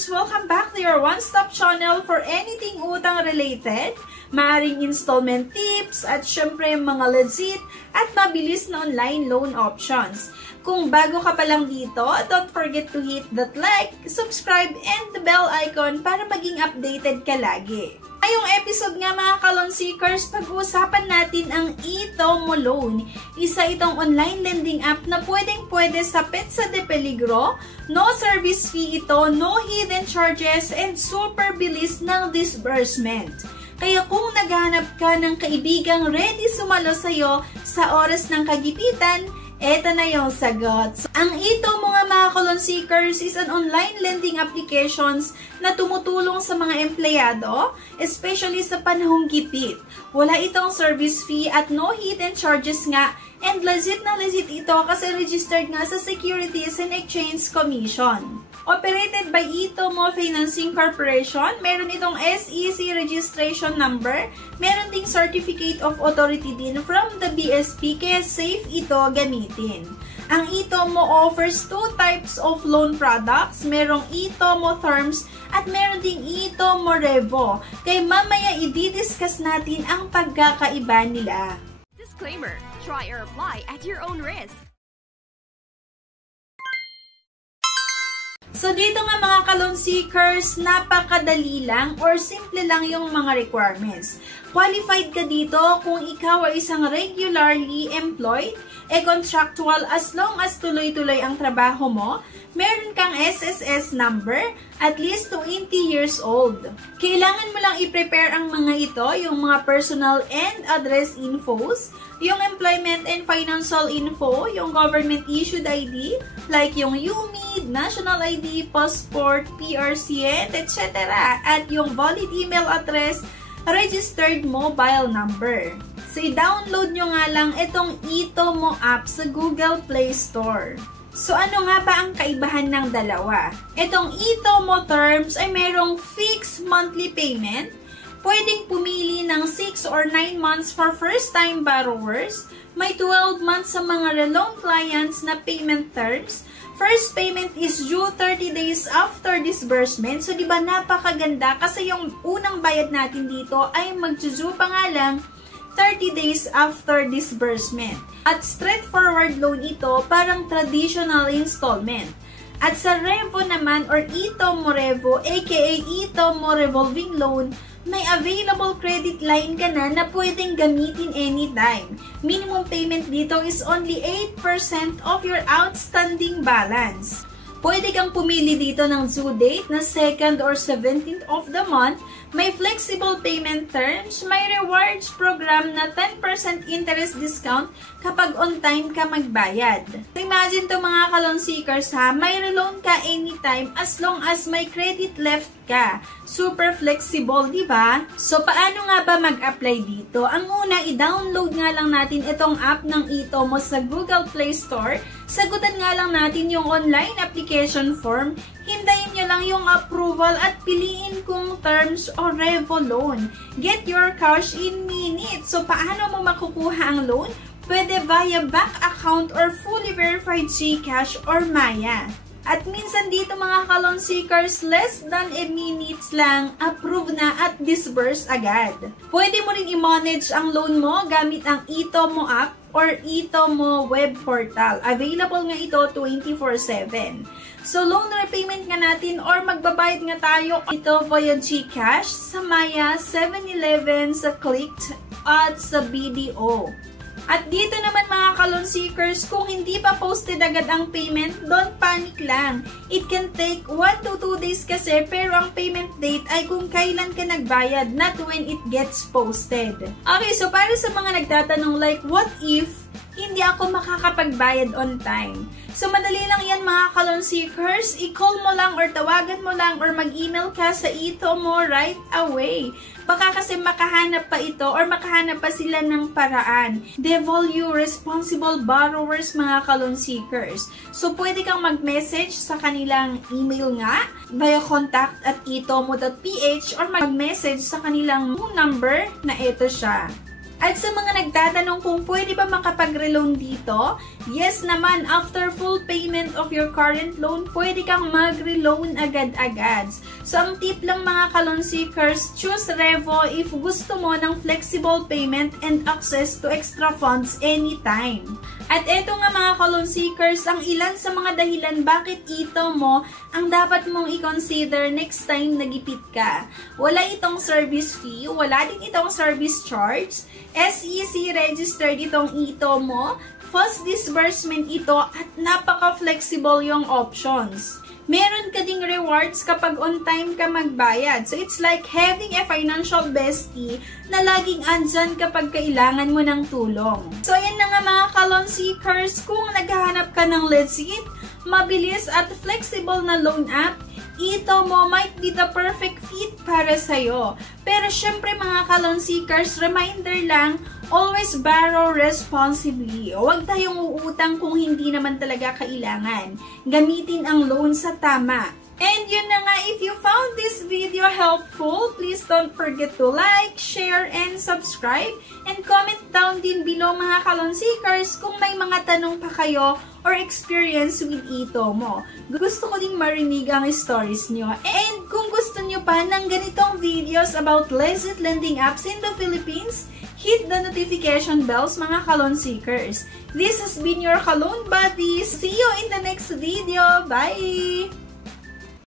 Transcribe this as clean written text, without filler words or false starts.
Seekers! Welcome back to your one-stop channel for anything utang related, maaring installment tips, at syempre mga legit at mabilis na online loan options. Kung bago ka pa lang dito, don't forget to hit that like, subscribe, and the bell icon para maging updated ka lagi. Ngayong episode nga mga ka-loan seekers, pag-uusapan natin ang eTomo Loan. Isa itong online lending app na pwedeng-pwede sa Petsa de Peligro. No service fee ito, no hidden charges, and super bilis ng disbursement. Kaya kung naghahanap ka ng kaibigang ready sumalo sa'yo sa oras ng kagipitan, eto na yung sagot. So, ang eTomo nga mga ka-loan seekers is an online lending applications na tumutulong sa mga empleyado, especially sa panahong gipit. Wala itong service fee at no hidden charges nga, and legit na legit ito kasi registered nga sa Securities and Exchange Commission. Operated by eTomo Financing Corporation, meron itong SEC registration number, meron ding Certificate of Authority din from the BSP, kaya safe ito gamitin. Ang eTomo offers two types of loan products, merong eTomo Terms at meron ding eTomo Revo, kaya mamaya i-discuss natin ang pagkakaiba nila. Disclaimer, try or apply at your own risk. So dito nga mga ka-loan seekers, napakadali lang or simple lang yung mga requirements. Qualified ka dito kung ikaw ay isang regularly employed, contractual as long as tuloy-tuloy ang trabaho mo, meron kang SSS number, at least 20 years old. Kailangan mo lang i-prepare ang mga ito, yung mga personal and address infos, yung employment and financial info, yung government issued ID, like yung UMID, national ID, passport, PRCN, etc. At yung valid email address, registered mobile number. So, i-download nyo nga lang itong eTomo app sa Google Play Store. So, ano nga ba ang kaibahan ng dalawa? Itong eTomo Terms ay merong fixed monthly payment. Pwedeng pumili ng 6 or 9 months for first-time borrowers. May 12 months sa mga loan clients na payment terms. First payment is due 30 days after disbursement. So, di ba napakaganda? Kasi yung unang bayad natin dito ay mag-due pa nga lang 30 days after disbursement. At straightforward loan ito, parang traditional installment. At sa Revo naman or eTomo Revo, aka eTomo Revolving Loan, may available credit line ka na pwedeng gamitin anytime. Minimum payment dito is only 8% of your outstanding balance. Pwede kang pumili dito ng due date na 2nd or 17th of the month. May flexible payment terms, may rewards program na 10% interest discount kapag on time ka magbayad. Imagine to mga ka-loan seekers ha, may reloan ka anytime as long as may credit left ka. Super flexible, di ba? So, paano nga ba mag-apply dito? Ang una, i-download nga lang natin itong app ng eTomo sa Google Play Store. Sagutan nga lang natin yung online application form. Hintayin nyo lang yung approval at piliin kung terms o Revo loan. Get your cash in minutes. So, paano mo makukuha ang loan? Pwede via bank account or fully verified GCash or Maya. At minsan dito mga ka-loan seekers, less than a minutes lang, approve na at disburse agad. Pwede mo rin i-manage ang loan mo gamit ang eTomo app or eTomo web portal. Available nga ito 24/7. So, loan repayment nga natin or magbabayad nga tayo ito via GCash, sa Maya, 7-Eleven, sa Clicked, at sa BDO. At dito naman mga ka-loan seekers, kung hindi pa posted agad ang payment, don't panic lang. It can take 1 to 2 days kasi, pero ang payment date ay kung kailan ka nagbayad, not when it gets posted. Okay, so para sa mga nagtatanong like, what if hindi ako makakapagbayad on time? So, madali lang yan mga ka-loan seekers. I-call mo lang or tawagan mo lang or mag-email ka sa eTomo right away. Baka kasi makahanap pa ito or makahanap pa sila ng paraan. They value responsible borrowers mga ka-loan seekers. So, pwede kang mag-message sa kanilang email nga via contact@etomo.ph or mag-message sa kanilang number na ito siya. At sa mga nagtatanong kung pwede ba makapag-reloan dito, yes naman, after full payment of your current loan, pwede kang mag-reloan agad-agad. So, ang tip lang mga ka-loan seekers, choose Revo if gusto mo ng flexible payment and access to extra funds anytime. At eto nga mga ka-loan seekers, ang ilan sa mga dahilan bakit ito mo ang dapat mong i-consider next time nagipit ka. Wala itong service fee, wala din itong service charge, SEC registered itong ito mo, fast disbursement ito, at napaka-flexible yung options. Meron ka ding rewards kapag on time ka magbayad. So, it's like having a financial bestie na laging andyan kapag kailangan mo ng tulong. So, ayan na nga mga ka-loan seekers, kung naghahanap ka ng legit, mabilis at flexible na loan app, ito mo might be the perfect fit para sa'yo. Pero syempre mga ka-loan seekers, reminder lang, always borrow responsibly. Huwag tayong uutang kung hindi naman talaga kailangan. Gamitin ang loan sa tama. And yun na nga, if you found this video helpful, please don't forget to like, share, and subscribe. And comment down din below mga ka-loan seekers kung may mga tanong pa kayo or experience with ito mo. Gusto ko ding marinig ang stories nyo. And kung gusto nyo pa ng ganitong videos about legit lending apps in the Philippines, hit the notification bells mga ka-loan seekers. This has been your ka-loan buddies. See you in the next video. Bye!